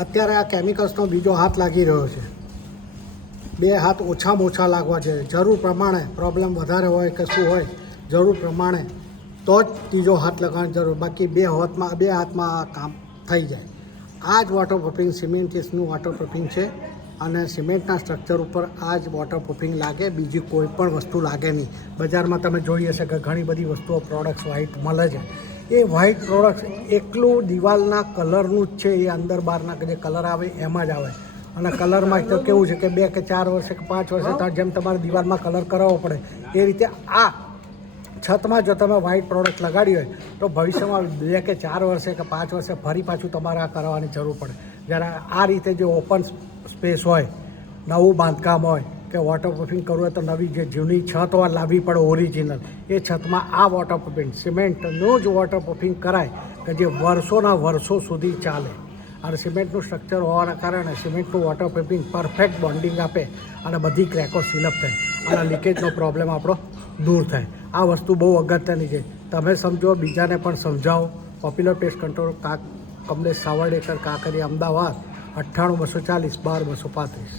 અત્યારે આ કેમિકલ્સનો બીજો હાથ લાગી રહ્યો છે. 2 હાથ ઓછામાં ઓછા લાગવા જોઈએ. જરૂર પ્રમાણે પ્રોબ્લેમ વધારે હોય કે શું હોય, જરૂર પ્રમાણે તો જ ત્રીજો હાથ લગાવવાની જરૂર. બાકી 2 હાથમાં આ કામ થઈ જાય. આ જ વોટરપ્રૂફિંગ સિમેન્ટિસનું વોટરપ્રૂફિંગ છે અને સિમેન્ટના સ્ટ્રક્ચર ઉપર આ જ વોટરપ્રૂફિંગ લાગે, બીજી કોઈ પણ વસ્તુ લાગે નહીં. બજારમાં તમે જોઈ હશે કે ઘણી બધી વસ્તુઓ પ્રોડક્ટ્સ વ્હાઇટ મળે છે. એ વ્હાઇટ પ્રોડક્ટ્સ એકલું દિવાલના કલરનું જ છે. એ અંદર બહારના જે કલર આવે એમાં જ આવે. અને કલરમાં તો કેવું છે કે 2 કે 4 વર્ષે કે 5 વર્ષે જેમ તમારે દિવાલમાં કલર કરાવવો પડે એ રીતે આ છતમાં જો તમે વ્હાઇટ પ્રોડક્ટ લગાડી હોય તો ભવિષ્યમાં 2 કે 4 વર્ષે કે 5 વર્ષે ફરી પાછું તમારે આ કરાવવાની જરૂર પડે. જ્યારે આ રીતે જે ઓપન સ્પેસ હોય, નવું બાંધકામ હોય કે વોટરપ્રૂફિંગ કરવું હોય તો નવી જે જૂની છત હોય લાવવી પડે ઓરિજિનલ. એ છતમાં આ વોટરપ્રૂફિંગ સિમેન્ટનું જ વોટરપ્રૂફિંગ કરાય કે જે વર્ષોના વર્ષો સુધી ચાલે. અને સિમેન્ટનું સ્ટ્રક્ચર હોવાના કારણે સિમેન્ટનું વોટરપ્રૂફિંગ પરફેક્ટ બોન્ડિંગ આપે અને બધી ક્રેકો સિલઅપ થાય અને લીકેજનો પ્રોબ્લેમ આપણો દૂર થાય. આ વસ્તુ બહુ અગત્યની છે. તમે સમજો, બીજાને પણ સમજાવો. Popular pest control Kamlesh Savardekar, Kankaria, Ahmedabad 98 240 12 235.